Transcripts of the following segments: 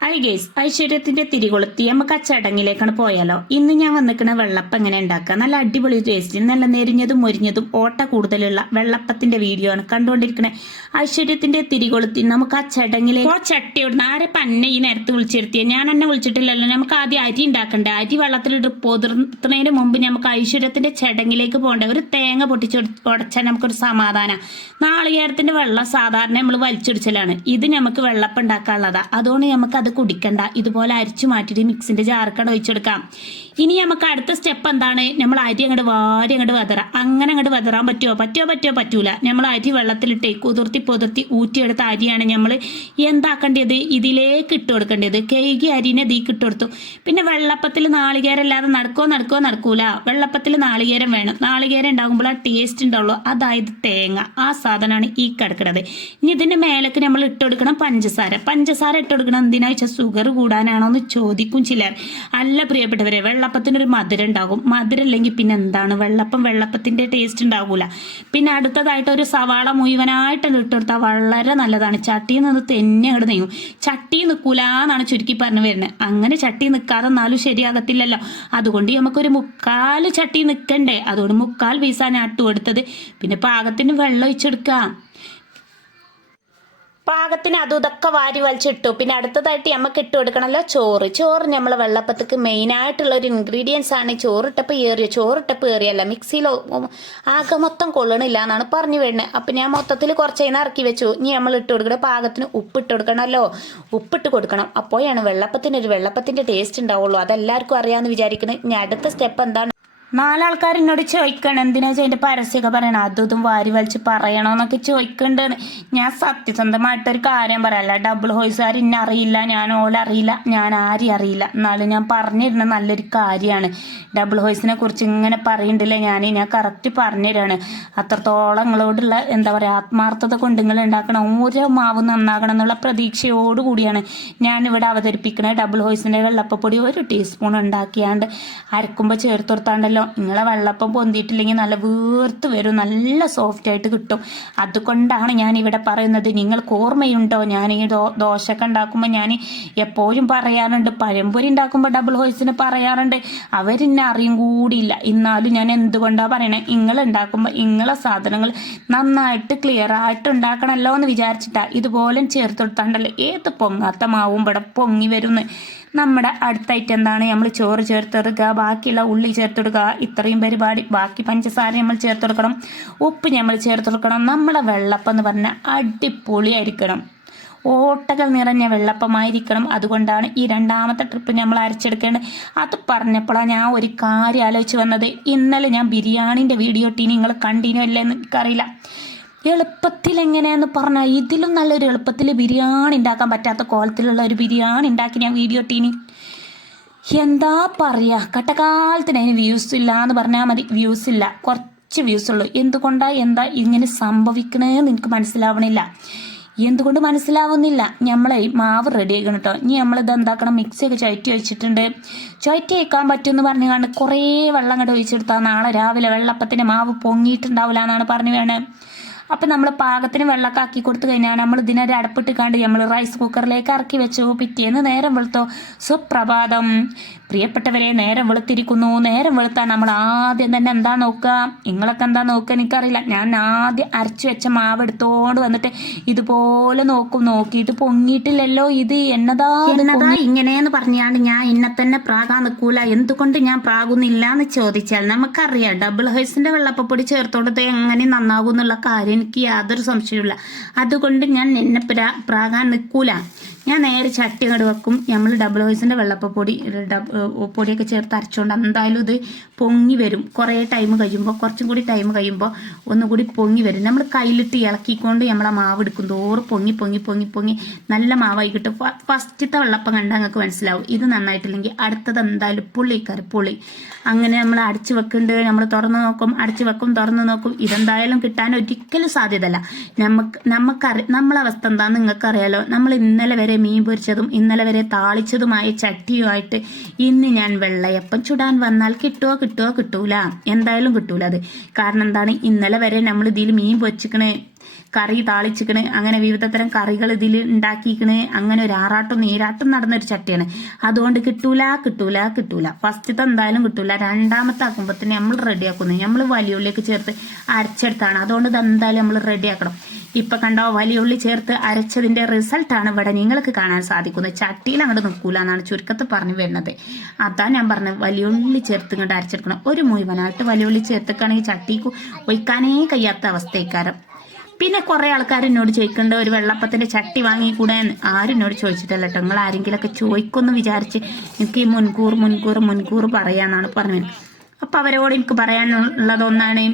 I guys ഐശ്വര്യത്തിന്റെ തിരികൊളുത്തി നമുക്ക് ആ ചടങ്ങിലേക്കാണ് പോയാലോ? ഇന്ന് ഞാൻ വന്നിക്കണ വെള്ളപ്പം എങ്ങനെ ഉണ്ടാക്കുക നല്ല അടിപൊളി ടേസ്റ്റിൽ നല്ല നെരിഞ്ഞതും മൊരിഞ്ഞതും ഓട്ട കൂടുതലുള്ള വെള്ളപ്പത്തിന്റെ വീഡിയോ ആണ് കണ്ടുകൊണ്ടിരിക്കുന്നത് ഐശ്വര്യത്തിന്റെ തിരികൊളുത്തി നമുക്ക് ആ ചടങ്ങിലേക്ക് ഓ ആരെ പന്നെ ഈ നേരത്ത് വിളിച്ചിരുത്തിയ? ഞാൻ എന്നെ വിളിച്ചിട്ടില്ലല്ലോ. നമുക്ക് ആദ്യം അരി ഉണ്ടാക്കണ്ടേ? അരി വെള്ളത്തിലിട്ട് പൊതിർത്തുന്നതിന് മുമ്പ് നമുക്ക് ഐശ്വര്യത്തിന്റെ ചടങ്ങിലേക്ക് പോകണ്ടേ? ഒരു തേങ്ങ പൊട്ടിച്ച് ഉടച്ചാൽ നമുക്കൊരു സമാധാനം. നാളികേരത്തിന്റെ വെള്ളം സാധാരണ നമ്മൾ വലിച്ചൊടിച്ചലാണ്. ഇത് നമുക്ക് വെള്ളപ്പം ഉണ്ടാക്കാനുള്ളതാ. അതുകൊണ്ട് നമുക്ക് അത് കുടിക്കണ്ട. ഇതുപോലെ അരിച്ചു മാറ്റിയിട്ട് മിക്സിന്റെ ജാർക്കട ഒഴിച്ചെടുക്കാം. ഇനി നമുക്ക് അടുത്ത സ്റ്റെപ്പ് എന്താണ്? നമ്മൾ അരി അങ്ങോട്ട് വാരി അങ്ങോട്ട് വതറ. അങ്ങനെ അങ്ങോട്ട് വതറാൻ പറ്റുമോ പറ്റുമോ പറ്റുമോ പറ്റൂല. നമ്മൾ അരി വെള്ളത്തിലിട്ട് കുതിർത്തി പൊതിർത്തി ഊറ്റിയെടുത്ത അരിയാണ് നമ്മൾ എന്താക്കേണ്ടത്? ഇതിലേക്ക് ഇട്ട് കൊടുക്കേണ്ടത്. കേകി അരിനെ ഇതിക്ക് ഇട്ട് കൊടുത്തു. പിന്നെ വെള്ളപ്പത്തിൽ നാളികേരം ഇല്ലാതെ നടക്കോ നടക്കോ നടക്കൂല. വെള്ളപ്പത്തിൽ നാളികേരം വേണം. നാളികേരം ഉണ്ടാകുമ്പോൾ ആ ടേസ്റ്റ് ഉണ്ടാവുള്ളൂ. അതായത് തേങ്ങ. ആ സാധനമാണ് ഈ കിടക്കുന്നത് ഇനി ഇതിന്റെ മേലേക്ക് നമ്മൾ ഇട്ട് കൊടുക്കണം പഞ്ചസാര. പഞ്ചസാര ഇട്ട് കൊടുക്കണം എന്തിനാ വെച്ചാൽ ഷുഗർ കൂടാനാണോ എന്ന് ചോദിക്കും ചിലർ. അല്ല പ്രിയപ്പെട്ടവരെ വെള്ളപ്പത്തിനൊരു മധുരം ഉണ്ടാകും മധുരം ഇല്ലെങ്കിൽ പിന്നെ എന്താണ്? വെള്ളപ്പം വെള്ളപ്പത്തിന്റെ ടേസ്റ്റ് ഉണ്ടാകൂല പിന്നെ അടുത്തതായിട്ട് ഒരു സവാള മുഴുവനായിട്ട് ഇട്ട് കൊടുത്താൽ വളരെ നല്ലതാണ്. ചട്ടിയിൽ നിന്ന് തെന്നെ അവിടെ നീങ്ങും. ചട്ടി നിൽക്കൂല എന്നാണ് ചുരുക്കി പറഞ്ഞു വരുന്നത്. അങ്ങനെ ചട്ടി നിൽക്കാതെ എന്നാലും ശരിയാകത്തില്ലല്ലോ. അതുകൊണ്ട് നമുക്കൊരു മുക്കാൽ ചട്ടി നിൽക്കണ്ടേ? അതുകൊണ്ട് മുക്കാൽ പീസാണ് അട്ടു കൊടുത്തത് പിന്നെ പാകത്തിന് വെള്ളം ഒഴിച്ചെടുക്കാം. പാകത്തിന് അതും ഇതൊക്കെ വാരി വലിച്ചിട്ടു. പിന്നെ അടുത്തതായിട്ട് നമുക്ക് ഇട്ട് കൊടുക്കണമല്ലോ ചോറ്. ചോറ് നമ്മൾ വെള്ളപ്പത്തേക്ക് മെയിനായിട്ടുള്ള ഒരു ഇൻഗ്രീഡിയൻസ് ആണ് ചോറിട്ടപ്പോൾ ഏറിയ. ചോറിട്ടപ്പോൾ ഏറിയല്ല മിക്സിയിൽ ആകെ മൊത്തം കൊള്ളണില്ല എന്നാണ് പറഞ്ഞു വരുന്നത് അപ്പം ഞാൻ മൊത്തത്തിൽ കുറച്ച് കഴിഞ്ഞ് ഇറക്കി വെച്ചു. ഇനി നമ്മൾ ഇട്ട് കൊടുക്കണം പാകത്തിന് ഉപ്പിട്ട് കൊടുക്കണമല്ലോ ഉപ്പിട്ട് കൊടുക്കണം. അപ്പോഴാണ് വെള്ളപ്പത്തിന് ഒരു വെള്ളപ്പത്തിന്റെ ടേസ്റ്റ് ഉണ്ടാവുള്ളൂ. അതെല്ലാവർക്കും അറിയാമെന്ന് വിചാരിക്കുന്നത് ഇനി അടുത്ത സ്റ്റെപ്പ് എന്താണ്? നാലാൾക്കാർ എന്നോട് ചോദിക്കണം എന്തിനാ അതിന്റെ പരസ്യമൊക്കെ പറയണം? അതും വാരി വലിച്ച് പറയണോന്നൊക്കെ ചോദിക്കണ്ടെന്ന് ഞാൻ സത്യസന്ധമായിട്ടൊരു കാര്യം പറയല്ല ഡബിൾ ഹോയ്സുകാർ ഇന്നെ അറിയില്ല ഞാൻ ഓൾ അറിയില്ല ഞാൻ ആരെയും അറിയില്ല. എന്നാലും ഞാൻ പറഞ്ഞിരുന്ന നല്ലൊരു കാര്യമാണ്. ഡബിൾ ഹോയ്സിനെ കുറിച്ച് ഇങ്ങനെ പറയണ്ടില്ല ഞാൻ ഞാൻ കറക്റ്റ് പറഞ്ഞുതരാണ് അത്രത്തോളം നിങ്ങളോടുള്ള എന്താ പറയുക ആത്മാർത്ഥത കൊണ്ട് നിങ്ങൾ ഉണ്ടാക്കണം ഓരോ മാവ് നന്നാക്കണം എന്നുള്ള പ്രതീക്ഷയോട് കൂടിയാണ് ഞാൻ ഇവിടെ അവതരിപ്പിക്കുന്നത് ഡബിൾ ഹോയ്സിന്റെ വെള്ളപ്പൊടി ഒരു ടീസ്പൂൺ ഉണ്ടാക്കിയാണ്ട് അരക്കുമ്പോൾ ചേർത്ത് കൊടുത്താണ്ടല്ലോ നിങ്ങളെ വെള്ളപ്പം പൊന്തിയിട്ടില്ലെങ്കിൽ നല്ല വീർത്ത് വരും നല്ല സോഫ്റ്റ് ആയിട്ട് കിട്ടും. അതുകൊണ്ടാണ് ഞാൻ ഇവിടെ പറയുന്നത് നിങ്ങൾക്ക് ഓർമ്മയുണ്ടോ? ഞാൻ ഈ ദോ ഉണ്ടാക്കുമ്പോൾ ഞാൻ എപ്പോഴും പറയാറുണ്ട് പഴംപൊരി ഉണ്ടാക്കുമ്പോൾ ഡബിൾ ഹോയ്സിന് പറയാറുണ്ട്. അവരിന്നെ അറിയും കൂടിയില്ല. എന്നാലും ഞാൻ എന്തുകൊണ്ടാണ് പറയണേ? നിങ്ങൾ ഉണ്ടാക്കുമ്പോൾ നിങ്ങളെ സാധനങ്ങൾ നന്നായിട്ട് ക്ലിയർ ആയിട്ട് ഉണ്ടാക്കണമല്ലോ എന്ന് വിചാരിച്ചിട്ടാ ഇതുപോലെ ചേർത്ത് കൊടുത്താണ്ടല്ലോ? ഏത് പൊങ്ങാത്ത മാവും ഇവിടെ പൊങ്ങി വരുന്നു? നമ്മുടെ അടുത്തായിട്ട് എന്താണ് നമ്മൾ ചോറ് ചേർത്ത് കൊടുക്കുക ബാക്കിയുള്ള ഉള്ളി ചേർത്ത് കൊടുക്കുക ഇത്രയും പരിപാടി. ബാക്കി പഞ്ചസാര നമ്മൾ ചേർത്ത് കൊടുക്കണം ഉപ്പ് നമ്മൾ ചേർത്ത് കൊടുക്കണം നമ്മളെ വെള്ളപ്പം എന്ന് പറഞ്ഞാൽ അടിപൊളിയായിരിക്കണം. ഓട്ടകൾ നിറഞ്ഞ വെള്ളപ്പമായിരിക്കണം. അതുകൊണ്ടാണ് ഈ രണ്ടാമത്തെ ട്രിപ്പ് നമ്മൾ അരച്ചെടുക്കേണ്ടത്. അത് പറഞ്ഞപ്പോഴാണ് ഞാൻ ഒരു കാര്യം ആലോചിച്ച് വന്നത്. ഇന്നലെ ഞാൻ ബിരിയാണിന്റെ വീഡിയോ ടീ നിങ്ങൾ കണ്ടിന്യൂ അല്ലേ എന്ന് എനിക്കറിയില്ല. എളുപ്പത്തിൽ എങ്ങനെയാന്ന് പറഞ്ഞാൽ ഇതിലും നല്ലൊരു എളുപ്പത്തിൽ ബിരിയാണി ഉണ്ടാക്കാൻ പറ്റാത്ത കോലത്തിലുള്ള ഒരു ബിരിയാണി ഉണ്ടാക്കി ഞാൻ വീഡിയോ ടീനി എന്താ പറയുക കട്ടകാലത്തിന് അതിന് വ്യൂസ് ഇല്ല എന്ന് പറഞ്ഞാൽ മതി. വ്യൂസ് ഇല്ല. കുറച്ച് വ്യൂസ് ഉള്ളൂ. എന്തുകൊണ്ടാ? എന്താ ഇങ്ങനെ സംഭവിക്കണേന്ന് എനിക്ക് മനസ്സിലാവണില്ല. എന്തുകൊണ്ട് മനസ്സിലാവുന്നില്ല? നമ്മളെ മാവ് റെഡി ആക്കണം കേട്ടോ ഇനി നമ്മളിത് എന്താക്കണം? മിക്സിയൊക്കെ ചുയറ്റി വെച്ചിട്ടുണ്ട്. ചുയറ്റി വെക്കാൻ പറ്റുമെന്ന് പറഞ്ഞു കണ്ട് കുറേ വെള്ളം കണ്ട് ഒഴിച്ചെടുത്താൽ നാളെ രാവിലെ വെള്ളപ്പത്തിന്റെ മാവ് പൊങ്ങിയിട്ടുണ്ടാവില്ല എന്നാണ് പറഞ്ഞു വേണേ അപ്പം നമ്മൾ പാകത്തിന് വെള്ളമൊക്കെ ആക്കി കൊടുത്തു കഴിഞ്ഞാൽ നമ്മൾ ഇതിനൊരു അടപ്പിട്ട് കണ്ട് നമ്മൾ റൈസ് കുക്കറിലേക്ക് ഇറക്കി വെച്ചു. പിറ്റേന്ന് നേരം വെളുത്തോ. സുപ്രഭാതം. പ്രിയപ്പെട്ടവരെ നേരം വെളുത്തിരിക്കുന്നു. നേരം വെളുത്താൽ നമ്മൾ ആദ്യം തന്നെ എന്താ നോക്കുക? നിങ്ങളൊക്കെ എന്താ നോക്കുക? എനിക്കറിയില്ല. ഞാൻ ആദ്യം അരച്ചു വെച്ച മാവ് എടുത്തോണ്ട് വന്നിട്ട് ഇതുപോലെ നോക്കും. നോക്കിയിട്ട് പൊങ്ങിയിട്ടില്ലല്ലോ ഇത്. എന്നതാ എന്നതാ ഇങ്ങനെയെന്ന് പറഞ്ഞാണ് ഞാൻ എന്നെ തന്നെ പ്രാകാൻ നിൽക്കൂല എന്തുകൊണ്ട് ഞാൻ പ്രാകുന്നില്ല എന്ന് ചോദിച്ചാൽ നമുക്കറിയാം. ഡബിൾ ഹൈസിന്റെ വെള്ളപ്പൊടി ചേർത്തോടത്ത് എങ്ങനെ നന്നാകും എന്നുള്ള കാര്യം എനിക്ക് യാതൊരു സംശയമില്ല അതുകൊണ്ട് ഞാൻ എന്നെ പ്രാ പ്രാകാൻ നിൽക്കൂല ഞാൻ നേരെ ചട്ടി അങ്ങോട്ട് വെക്കും. നമ്മൾ ഡബിൾ വോയിസിന്റെ വെള്ളപ്പൊടി പൊടിയൊക്കെ ചേർത്ത് അരച്ചുകൊണ്ട് എന്തായാലും ഇത് പൊങ്ങി വരും. കുറേ ടൈം കഴിയുമ്പോൾ കുറച്ചും കൂടി ടൈം കഴിയുമ്പോൾ ഒന്നും കൂടി പൊങ്ങി വരും. നമ്മൾ കയ്യിലിട്ട് ഇളക്കിക്കൊണ്ട് നമ്മൾ ആ മാവ് എടുക്കും തോറും പൊങ്ങി പൊങ്ങി പൊങ്ങി പൊങ്ങി നല്ല മാവായി കിട്ടും. ഫസ്റ്റത്തെ വെള്ളപ്പം കണ്ടാൽ നിങ്ങൾക്ക് മനസ്സിലാവും. ഇത് നന്നായിട്ടില്ലെങ്കിൽ അടുത്തത് എന്തായാലും പുള്ളിക്കറി പുളി അങ്ങനെ നമ്മൾ അടിച്ചു വെക്കുന്നുണ്ട് നമ്മൾ തുറന്ന് നോക്കും അടിച്ചു വെക്കും തുറന്ന് നോക്കും. ഇതെന്തായാലും കിട്ടാൻ ഒരിക്കലും സാധ്യതയല്ല. നമുക്ക് നമുക്കറി നമ്മളെ അവസ്ഥ എന്താണെന്ന് നിങ്ങൾക്കറിയാലോ നമ്മൾ ഇന്നലെ വരെ മീൻ പൊരിച്ചതും ഇന്നലെ വരെ താളിച്ചതുമായ ചട്ടിയുമായിട്ട് ഇന്ന് ഞാൻ വെള്ളയപ്പം ചുടാൻ വന്നാൽ കിട്ടുമോ കിട്ടുമോ കിട്ടൂല. എന്തായാലും കിട്ടൂല അത്. കാരണം എന്താണ്? ഇന്നലെ വരെ നമ്മൾ ഇതിൽ മീൻ പൊരിച്ചിക്കണേ കറി താളിച്ചിക്കണ് അങ്ങനെ വിവിധ തരം കറികൾ ഇതിൽ ഉണ്ടാക്കിക്കണ്. അങ്ങനെ ഒരു ആറാട്ടും നീരാട്ടും നടന്നൊരു ചട്ടിയാണ്. അതുകൊണ്ട് കിട്ടൂല കിട്ടൂല കിട്ടൂല. ഫസ്റ്റത്തെ എന്തായാലും കിട്ടൂല. രണ്ടാമത്തെ ആക്കുമ്പോൾ തന്നെ നമ്മൾ റെഡിയാക്കുന്നു നമ്മൾ വലിയ ഉള്ളിലേക്ക് ചേർത്ത് അരച്ചെടുത്താണ്. അതുകൊണ്ട് ഇത് എന്തായാലും നമ്മൾ റെഡിയാക്കണം ഇപ്പൊ കണ്ടോ വലിയ ഉള്ളി ചേർത്ത് റിസൾട്ട് ആണ് ഇവിടെ നിങ്ങൾക്ക് കാണാൻ സാധിക്കുന്നത്. ചട്ടിയിൽ അങ്ങോട്ട് നിൽക്കൂല എന്നാണ് ചുരുക്കത്തിൽ പറഞ്ഞു വരുന്നത്. അതാ ഞാൻ പറഞ്ഞത് വലിയ ഉള്ളി ചേർത്ത് ഇങ്ങോട്ട് അരച്ചെടുക്കണം. ഒരു മുഴുവനായിട്ട് വലിയ ഉള്ളി ചേർത്തിക്കാണെങ്കിൽ ചട്ടിക്ക് ഒഴിക്കാനേ കഴിയാത്ത അവസ്ഥയ്ക്കാരം. പിന്നെ കുറെ ആൾക്കാർ എന്നോട് ചോദിക്കേണ്ട ഒരു വെള്ളപ്പത്തിന്റെ ചട്ടി വാങ്ങിക്കൂടെ എന്ന് ആരും എന്നോട് ചോദിച്ചിട്ടല്ല കേട്ടോ. നിങ്ങൾ ആരെങ്കിലുമൊക്കെ ചോദിക്കുമെന്ന് വിചാരിച്ച് എനിക്ക് ഈ മുൻകൂർ മുൻകൂർ മുൻകൂർ പറയാന്നാണ് പറഞ്ഞത്. അപ്പൊ അവരോട് എനിക്ക് പറയാനുള്ളത് ഒന്നാണ്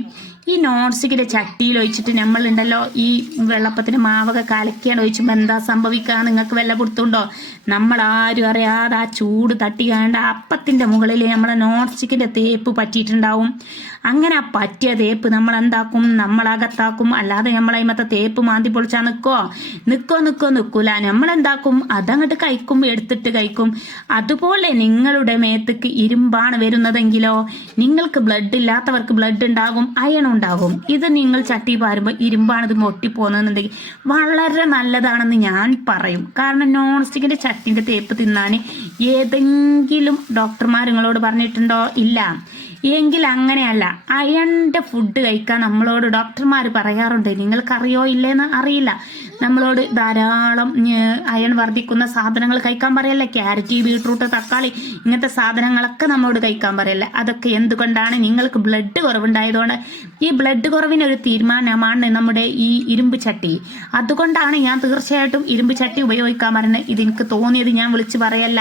ഈ നോൺ സ്റ്റിക്കിന്റെ ചട്ടിയിൽ ഒഴിച്ചിട്ട് നമ്മളുണ്ടല്ലോ ഈ വെള്ളപ്പത്തിന് മാവൊക്കെ കലക്കിയാണ് ഒഴിച്ചുമ്പോൾ എന്താ സംഭവിക്കുക നിങ്ങൾക്ക് വല്ല കൊടുത്തുണ്ടോ നമ്മൾ ആരും അറിയാതെ ആ ചൂട് തട്ടിക്കാണ്ട് ആ അപ്പത്തിന്റെ മുകളിൽ നമ്മളെ നോൺ സ്റ്റിക്കിന്റെ തേപ്പ് പറ്റിയിട്ടുണ്ടാവും. അങ്ങനെ പറ്റിയ തേപ്പ് നമ്മൾ എന്താക്കും നമ്മളകത്താക്കും. അല്ലാതെ നമ്മളെ നമ്മളതിമത്തെ തേപ്പ് മാന്തി പൊളിച്ചാ നിൽക്കോ നിൽക്കോ നിൽക്കോ നിൽക്കൂല നമ്മൾ എന്താക്കും അതങ്ങോട്ട് കഴിക്കും എടുത്തിട്ട് കഴിക്കും. അതുപോലെ നിങ്ങളുടെ മേത്തേക്ക് ഇരുമ്പാണ് വരുന്നതെങ്കിലോ നിങ്ങൾക്ക് ബ്ലഡ് ഇല്ലാത്തവർക്ക് ബ്ലഡ് ഉണ്ടാകും അയൺ ഉണ്ടാകും. ഇത് നിങ്ങൾ ചട്ടി പാരുമ്പോൾ ഇരുമ്പാണ് ഇത് മൊട്ടിപ്പോകുന്നതെന്നുണ്ടെങ്കിൽ വളരെ നല്ലതാണെന്ന് ഞാൻ പറയും. കാരണം നോൺ സ്റ്റിക്കിന്റെ ചട്ടിന്റെ തേപ്പ് തിന്നാൻ ഏതെങ്കിലും ഡോക്ടർമാർ നിങ്ങളോട് പറഞ്ഞിട്ടുണ്ടോ? ഇല്ല. എങ്കിൽ അങ്ങനെയല്ല. അയണിന്റെ ഫുഡ് കഴിക്കാൻ നമ്മളോട് ഡോക്ടർമാർ പറയാറുണ്ട്. നിങ്ങൾക്കറിയോ ഇല്ലേന്ന് അറിയില്ല. നമ്മളോട് ധാരാളം അയൺ വർദ്ധിക്കുന്ന സാധനങ്ങൾ കഴിക്കാൻ പറയല്ല? ക്യാരറ്റ് ബീട്രൂട്ട് തക്കാളി ഇങ്ങനത്തെ സാധനങ്ങളൊക്കെ നമ്മളോട് കഴിക്കാൻ പറയല്ല? അതൊക്കെ എന്തുകൊണ്ടാണ്? നിങ്ങൾക്ക് ബ്ലഡ് കുറവുണ്ടായതുകൊണ്ട്. ഈ ബ്ലഡ് കുറവിന് ഒരു തീരുമാനമാണ് നമ്മുടെ ഈ ഇരുമ്പ് ചട്ടി. അതുകൊണ്ടാണ് ഞാൻ തീർച്ചയായിട്ടും ഇരുമ്പ് ചട്ടി ഉപയോഗിക്കാൻ പറയുന്നത് ഇത് എനിക്ക് തോന്നിയത് ഞാൻ വിളിച്ച് പറയല്ല.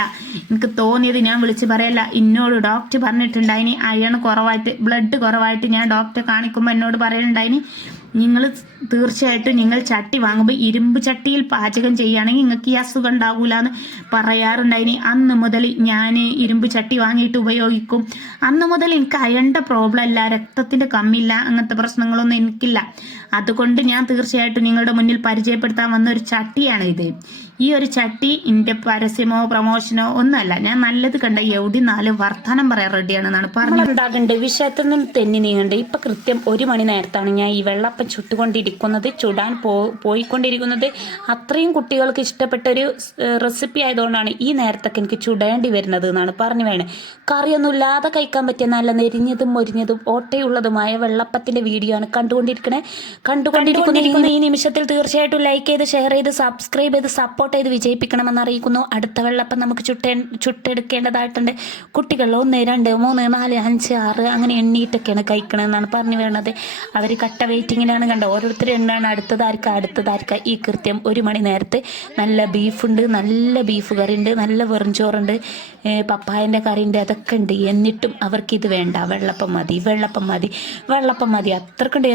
എനിക്ക് തോന്നിയത് ഞാൻ വിളിച്ച് പറയല്ല. എന്നോട് ഡോക്ടർ പറഞ്ഞിട്ടുണ്ടായിനി അയൺ കുറവായിട്ട് ബ്ലഡ് കുറവായിട്ട് ഞാൻ ഡോക്ടറെ കാണിക്കുമ്പോൾ എന്നോട് പറയുന്നുണ്ടായിന് നിങ്ങൾ തീർച്ചയായിട്ടും നിങ്ങൾ ചട്ടി വാങ്ങുമ്പോൾ ഇരുമ്പ് ചട്ടിയിൽ പാചകം ചെയ്യുകയാണെങ്കിൽ നിങ്ങൾക്ക് ഈ അസുഖം ഉണ്ടാവൂല എന്ന് പറയാറുണ്ടായിന് അന്ന് മുതൽ ഞാൻ ഇരുമ്പ് ചട്ടി വാങ്ങിയിട്ട് ഉപയോഗിക്കും. അന്ന് മുതൽ എനിക്ക് അയണ്ട പ്രോബ്ലം ഇല്ല രക്തത്തിന്റെ കമ്മില്ല അങ്ങനത്തെ പ്രശ്നങ്ങളൊന്നും എനിക്കില്ല. അതുകൊണ്ട് ഞാൻ തീർച്ചയായിട്ടും നിങ്ങളുടെ മുന്നിൽ പരിചയപ്പെടുത്താൻ വന്ന ഒരു ചട്ടിയാണ് ഇത് ഈ ഒരു ചട്ടി എന്റെ പരസ്യമോ പ്രമോഷനോ ഒന്നുമല്ല. ഞാൻ നല്ലത് കണ്ട എവിടെ നാല് വർത്തമാനം പറയാൻ റെഡിയാണെന്നാണ് പറഞ്ഞത്. ഉണ്ടാകണ്ട് വിഷയത്തിൽ നിന്ന് തെന്നി നീങ്ങണ്ട്. ഇപ്പൊ കൃത്യം ഒരു മണി നേരത്താണ് ഞാൻ ഈ വെള്ളപ്പം ചുട്ടുകൊണ്ടിരിക്കുന്നത് ചുടാൻ പോ പോയിക്കൊണ്ടിരിക്കുന്നത്. അത്രയും കുട്ടികൾക്ക് ഇഷ്ടപ്പെട്ട ഒരു റെസിപ്പി ആയതുകൊണ്ടാണ് ഈ നേരത്തൊക്കെ എനിക്ക് ചുടേണ്ടി വരുന്നത് എന്നാണ് പറഞ്ഞു വേണേ. കറിയൊന്നും ഇല്ലാതെ കഴിക്കാൻ പറ്റിയ നല്ല നെരിഞ്ഞതും മൊരിഞ്ഞതും ഓട്ടയുള്ളതുമായ വെള്ളപ്പത്തിന്റെ വീഡിയോ ആണ് കണ്ടുകൊണ്ടിരിക്കണേ. കണ്ടുകൊണ്ടിരിക്കുന്ന ഈ നിമിഷത്തിൽ തീർച്ചയായിട്ടും ലൈക്ക് ചെയ്ത് ഷെയർ ചെയ്ത് സബ്സ്ക്രൈബ് ചെയ്ത് സപ്പോർട്ട് ചെയ്ത് വിജയിപ്പിക്കണമെന്ന് അറിയിക്കുന്നു. അടുത്ത വെള്ളപ്പം നമുക്ക് ചുട്ടേ ചുട്ടെടുക്കേണ്ടതായിട്ടുണ്ട്. കുട്ടികൾ ഒന്ന് രണ്ട് മൂന്ന് നാല് അഞ്ച് ആറ് അങ്ങനെ എണ്ണിയിട്ടൊക്കെയാണ് കഴിക്കണമെന്നാണ് പറഞ്ഞു വരുന്നത്. അവർ കട്ട വെയിറ്റിങ്ങിലാണ് കണ്ടത്. ഓരോരുത്തർ എണ്ണാണ്. അടുത്തതായിരിക്കുക അടുത്തതായിരിക്കുക ഈ കൃത്യം ഒരു മണി നേരത്തെ നല്ല ബീഫുണ്ട് നല്ല ബീഫ് കറി ഉണ്ട് നല്ല വെറുംചോറുണ്ട് പപ്പായന്റെ കറി ഉണ്ട് അതൊക്കെ ഉണ്ട്. എന്നിട്ടും അവർക്കിത് വേണ്ട. വെള്ളപ്പം മതി വെള്ളപ്പം മതി വെള്ളപ്പം മതി. അത്രക്കുണ്ട്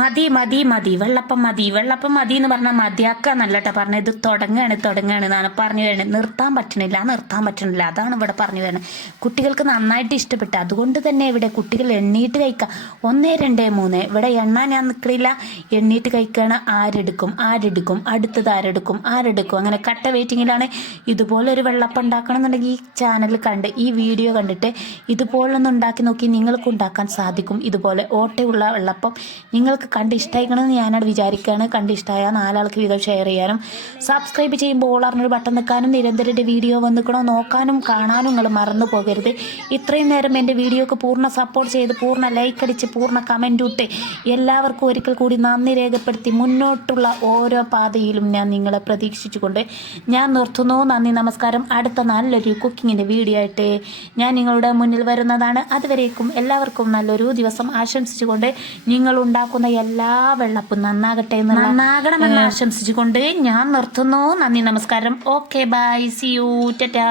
മതി മതി മതി. വെള്ളപ്പം മതി. വെള്ളപ്പം മതി എന്ന് പറഞ്ഞാൽ മതിയാക്കുക എന്നല്ലട്ടോ പറഞ്ഞത് ഇത് തുടങ്ങാണ് തുടങ്ങാണ് എന്നാണ് പറഞ്ഞു വരുന്നത് നിർത്താൻ പറ്റണില്ല നിർത്താൻ പറ്റണില്ല. അതാണ് ഇവിടെ പറഞ്ഞു വരുന്നത് കുട്ടികൾക്ക് നന്നായിട്ട് ഇഷ്ടപ്പെട്ടു. അതുകൊണ്ട് തന്നെ ഇവിടെ കുട്ടികൾ എണ്ണീട്ട് കഴിക്കുക ഒന്നേ രണ്ടേ മൂന്ന്. ഇവിടെ എണ്ണ ഞാൻ നിൽക്കണില്ല എണ്ണീട്ട് കഴിക്കുകയാണ് ആരെടുക്കും? ആരെടുക്കും? അടുത്തത് ആരെടുക്കും? ആരെടുക്കും? അങ്ങനെ കട്ട വെയിറ്റിങ്ങിലാണ് ഇതുപോലെ ഒരു വെള്ളപ്പം ഉണ്ടാക്കണം എന്നുണ്ടെങ്കിൽ ഈ ചാനൽ കണ്ട് ഈ വീഡിയോ കണ്ടിട്ട് ഇതുപോലൊന്ന് ഉണ്ടാക്കി നോക്കി നിങ്ങൾക്ക് ഉണ്ടാക്കാൻ സാധിക്കും. ഇതുപോലെ ഓട്ടയുള്ള വെള്ളപ്പം. നിങ്ങൾക്ക് കണ്ട് ഇഷ്ടമായിക്കണമെന്ന് ഞാനവിടെ വിചാരിക്കുകയാണ് കണ്ട് ഇഷ്ടമായ നാലാൾക്ക് വീതം ഷെയർ ചെയ്യാനും. സബ്സ്ക്രൈബ് ചെയ്യുമ്പോൾ അറിഞ്ഞൊരു ബട്ടൺ നിൽക്കാനും നിരന്തരന്റെ വീഡിയോ വന്നിക്കണോ നോക്കാനും കാണാനും നിങ്ങൾ മറന്നു പോകരുത്. ഇത്രയും നേരം എന്റെ വീഡിയോക്ക് പൂർണ സപ്പോർട്ട് ചെയ്ത് പൂർണ ലൈക്ക് അടിച്ച് പൂർണ കമന്റ് ഇട്ട് എല്ലാവർക്കും ഒരിക്കൽ കൂടി നന്ദി രേഖപ്പെടുത്തി മുന്നോട്ടുള്ള ഓരോ പാതയിലും ഞാൻ നിങ്ങളെ പ്രതീക്ഷിച്ചുകൊണ്ട് ഞാൻ നിർത്തുന്നു. നന്ദി നമസ്കാരം. അടുത്ത നല്ലൊരു കുക്കിങ്ങിന്റെ വീഡിയോ ആയിട്ട് ഞാൻ നിങ്ങളുടെ മുന്നിൽ വരുന്നതാണ്. അതുവരേക്കും എല്ലാവർക്കും നല്ലൊരു ദിവസം ആശംസിച്ചുകൊണ്ട് നിങ്ങൾ ഉണ്ടാക്കുന്ന എല്ലാ വെള്ളപ്പും നന്നാകട്ടെ എന്ന് നന്നാകണമെന്ന് ആശംസിച്ചുകൊണ്ട് ഞാൻ നിർത്തുന്നു. നന്ദി നമസ്കാരം. Okay bye see you tata